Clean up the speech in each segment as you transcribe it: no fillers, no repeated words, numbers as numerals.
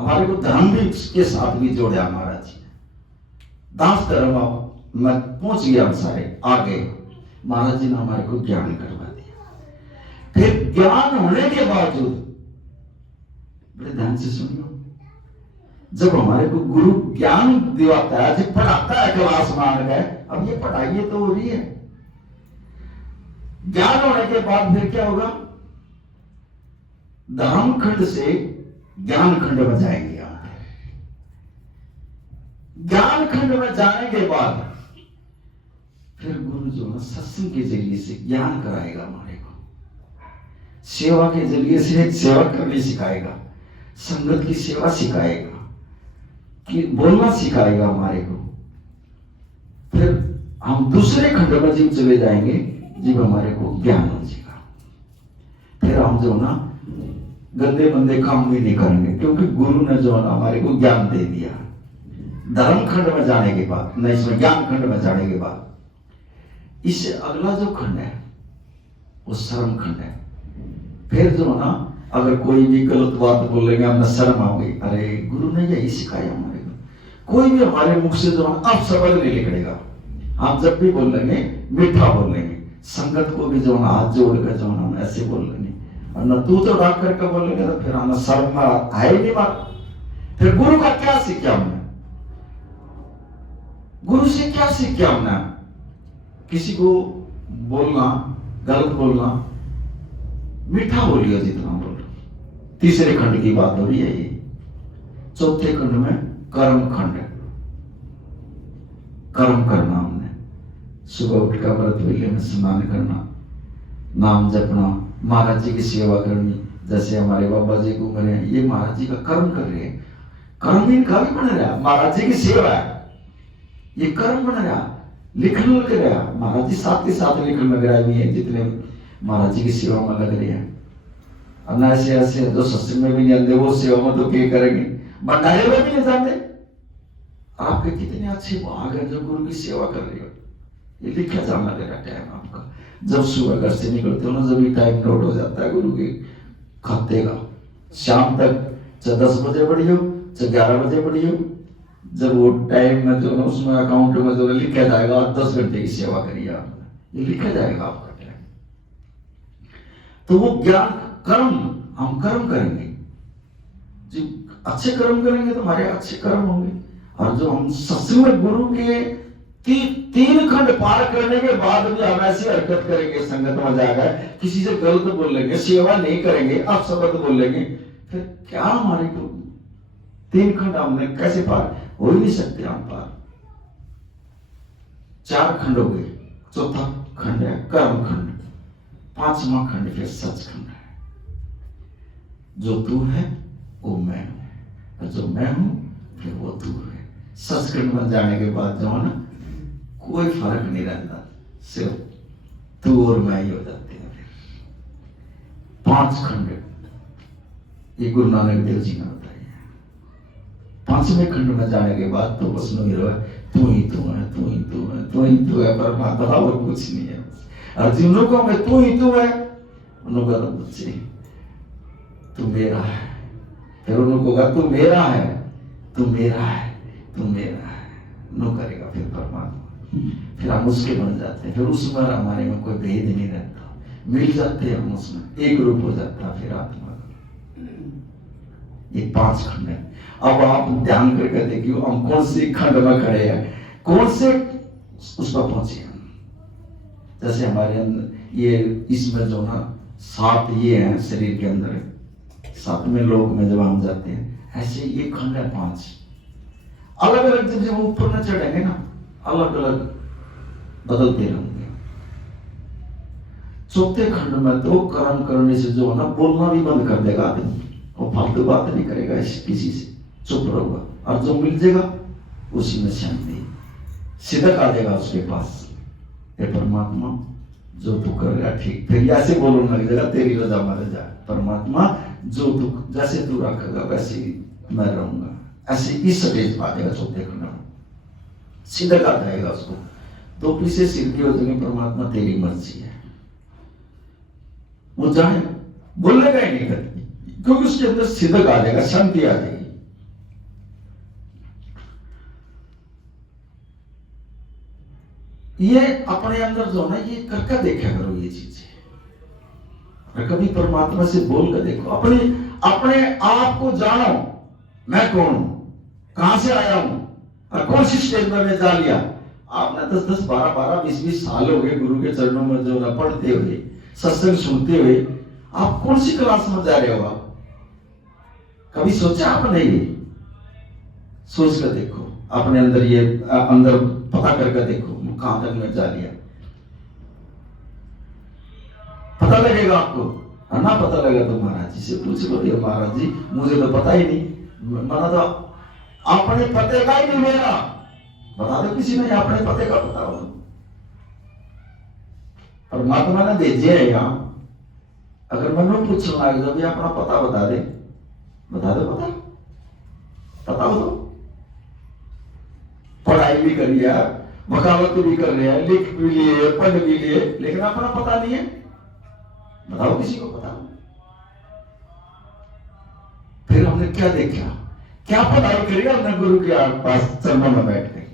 हमारे को धर्म भी के साथ भी जोड़ा महाराज जी। दास धर्म में पहुंच गया हम सारे आगे। महाराज जी ने हमारे को ज्ञान करवा दिया। फिर ज्ञान होने के बावजूद, बड़े ध्यान से सुनियो, जब हमारे को गुरु ज्ञान दिलाता है, जब पढ़ाता है क्लास मान गए, अब ये पढ़ाई तो हो रही है, ज्ञान होने के बाद फिर क्या होगा? धर्म खंड से ज्ञान खंड में जाएंगे। ज्ञान खंड में जाने के बाद फिर गुरु जो है सत्संग के जरिए से ज्ञान कराएगा हमारे को, सेवा के जरिए से सेवा करनी सिखाएगा, संगत की सेवा सिखाएगा, कि बोलना सिखाएगा हमारे को। फिर हम दूसरे खंड में जब चले जाएंगे, जब हमारे को ज्ञान हो जाएगा, फिर हम जो ना गंदे बंदे काम भी नहीं करेंगे, क्योंकि गुरु ने जो है ना हमारे को ज्ञान दे दिया। धर्म खंड में जाने के बाद, नहीं इसमें ज्ञान खंड में जाने के बाद, इससे अगला जो खंड है वो शर्म खंड है। फिर जो ना अगर कोई भी गलत बात बोलेंगे, हमें शर्म आ गई, अरे गुरु ने यही सिखाया हमारे को। कोई भी हमारे मुख से जो है अब शब्द नहीं निकलेगा। आप जब भी बोलेंगे मीठा बोलेंगे, संगत को भी जो है हाथ जोड़कर जो है हम ऐसे बोल लेंगे, और न तू तो डाक करके बोलेंगे तो फिर हमें शर्म आए नहीं बात। फिर गुरु का क्या सीखा हमने? गुरु से क्या सीखा हमने? किसी को बोलना, गलत बोलना, मीठा बोलियो जितना बोलो। तीसरे खंड की बात हो रही है ये। चौथे खंड में कर्म खंड, कर्म करना हमने। सुबह उठकर व्रत वेले में स्नान करना, नाम जपना, महाराज जी की सेवा करनी। जैसे हमारे बाबा जी को करे, ये महाराज जी का कर्म कर रहे हैं। कर्म इनका भी बन रहा, महाराज जी की सेवा है, ये कर्म बन रहा, लिखने लग रहा। महाराज जी साथ ही साथ लिखने लग रहा भी है, जितने महाराज जी की सेवा में लग रहे हैं। अब ऐसे ऐसे जो सत्संग में भी नहीं आते, वो सेवा में तो क्या करेंगे, भंडारे में भी नहीं जाते। आपके कितने अच्छे भाग है जो गुरु की सेवा कर रहे हो। ये लिखा जाना लगा टाइम आपका, जब सुबह घर से निकलते हो ना, जब ये टाइम नोट हो जाता है गुरु के खाते का। शाम तक चाहे 10 बजे पढ़ी हो, चाहे 11 बजे पढ़ी हो, जब वो टाइम में जो उसमें अकाउंट में जो लिखा जाएगा 10 घंटे की सेवा करिए आपने, ये लिखा जाएगा आपका टाइम। तो वो ज्ञान कर्म, हम कर्म करेंगे, जो अच्छे कर्म करेंगे तो हमारे अच्छे कर्म होंगे। और जो हम सत्संग में गुरु के तीन खंड पार करने के बाद भी हम ऐसी हरकत करेंगे, संगत में जाकर किसी से गलत बोलेंगे, सेवा नहीं करेंगे, अपशब्द बोलेंगे, फिर क्या हमारे को 3 खंड हमने कैसे पार हो ही नहीं सकते हम पार। 4 खंड हो गए, चौथा खंड है कर्म खंड, 5वां खंड फिर सच खंड है। जो तू है वो मैं हूं, और जो मैं हूं फिर वो तू है। सच खंड में जाने के बाद जो है ना कोई फर्क नहीं रहता, सिर्फ तू और मैं ही हो जाते हैं। फिर 5 खंड ये गुरु नानक देव जी ने बताया। 5वें खंड में जाने के बाद तो बस नहीं रहा, तू ही तू है, तू ही तू है, तू ही तू है, परमात्मा और कुछ नहीं है। और जिन लोगों में तू ही तू है, उन लोगों का पूछे तू मेरा है, फिर उनको कहा तू मेरा है, तू मेरा है, तू मेरा है, नो करेगा फिर परमात्मा। फिर हम उसके बन जाते हैं, फिर उसमें हमारे में कोई भेद नहीं रहता, मिल जाते हैं हम उसमें, एक रूप हो जाता है फिर आत्मा। ये 5 खंड है। अब आप ध्यान करके देखिए हम कौन से खंड में खड़े हैं, कौन से उस पर पहुंचे हम। जैसे हमारे अंदर ये इसमें जो ना 7 ये हैं शरीर के अंदर, 7वें लोक में जब हम जाते हैं, ऐसे ये खंड है 5 अलग अलग। जब हम ऊपर न चढ़ेंगे ना, अलग अलग बदलते रहेंगे। चौथे खंड में तो कर्म करने से जो है ना बोलना भी बंद कर देगा आदमी, वो फालतू बात नहीं करेगा किसी से, चुप रहेगा, और जो मिल जाएगा उसी में शांति, सिद्धक आ जाएगा उसके पास। ये परमात्मा जो तू करेगा ठीक, फिर ऐसे बोलने लग जाएगा तेरी रजा में रजा, परमात्मा जो तू जैसे तू रखेगा वैसे ही मैं रहूंगा। ऐसे इस स्टेज पर आ जाएगा चौथे खंड में, सिद्धक आ जाएगा उसको। तो पीछे सिर की हो जाएगी, परमात्मा तेरी मर्जी है, वो जाए बोलेगा ही नहीं करती, क्योंकि उसके अंदर सिद्धक आ जाएगा, शांति आ जाएगी। ये अपने अंदर जो है ना, ये करके देखा करो ये चीजें। और कभी परमात्मा से बोल कर देखो, अपने अपने आप को जानो, मैं कौन हूं, कहां से आया हूं, और कौन सी स्टेज में मैं जा लिया। आपने 10-10, 12-12, 20-20 साल हो गए गुरु के चरणों में जो ना पढ़ते हुए, सत्संग सुनते हुए, आप कौन सी क्लास में जा रहे हो आप? कभी सोचा आपने? ये सोच कर देखो, अपने अंदर ये अंदर पता करके देखो कहां तक मैं जा लिया। पता लगेगा आपको, है ना? पता लगा तो महाराज जी से पूछ लो, ये महाराज जी मुझे तो पता ही नहीं, माना तो अपने पते का ही नहीं मेरा, बता दो किसी ने अपने पते का पता हो। परमात्मा ने भेजे है यहाँ, अगर मनो पूछना लग जाए अपना पता बता दे, बता दो पता हो तो। पढ़ाई भी कर लिया, वकालत भी कर लिया, लिख भी लिए, पढ़ भी लिए, लेकिन अपना पता नहीं है, बताओ किसी को पता। फिर हमने क्या देखा, क्या पढ़ाई करी हमने गुरु के पास चरणों में बैठ गए।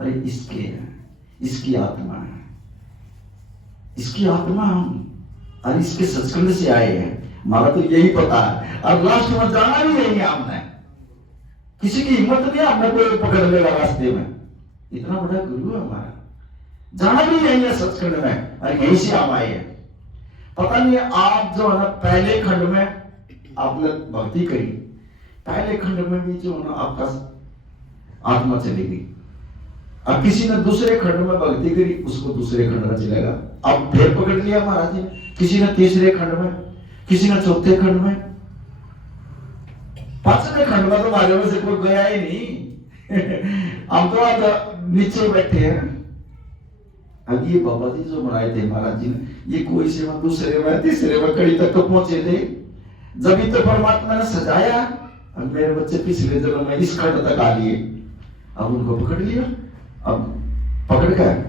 अरे इसकी आत्मा है, इसकी आत्मा हम, और इसके सचखंड से आए हैं, हमारा तो यही पता है। और लास्ट में जाना भी यही है हमने, किसी की हिम्मत नहीं है हमने कोई पकड़ लेगा रास्ते में, इतना बड़ा गुरु है हमारा, जाना भी यही है सचखंड में, और यही से हम आए हैं। पता नहीं आप जो है ना पहले खंड में आपने भक्ति करी, पहले खंड में भी जो है ना आपका आत्मा चलेगी, अब किसी ने दूसरे खंड में भक्ति करी, उसको दूसरे खंड में चलेगा। अब फिर पकड़ लिया महाराज जी, किसी ने तीसरे खंड में, किसी ने चौथे खंड में, पांचवें खंड में तो हमारे में से कोई गया ही नहीं। हम तो आज नीचे बैठे हैं। अब ये बाबा जी जो बनाए थे महाराज जी ने, ये कोई से में दूसरे में तीसरे में कड़ी तक तो पहुंचे थे, जब ही तो परमात्मा ने सजाया। अब मेरे बच्चे पिछले जन्म में इस खंड तक आ लिए, अब उनको पकड़ लिया, अब पकड़ कर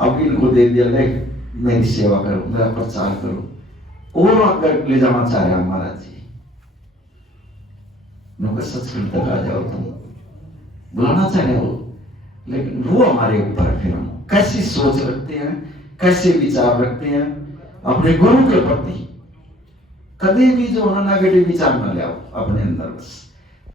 अब इनको दे दिया, ले मेरी सेवा करो, मेरा प्रचार करो, और आकर ले जाना चाह रहा महाराज जी। सचखंड तक आ जाओ, तुम बुलाना चाह रहे हो, लेकिन वो हमारे ऊपर, फिर हम कैसी सोच रखते हैं, कैसे विचार रखते हैं अपने गुरु के प्रति। कभी भी जो है ना नेगेटिव विचार न ले आओ अपने अंदर, बस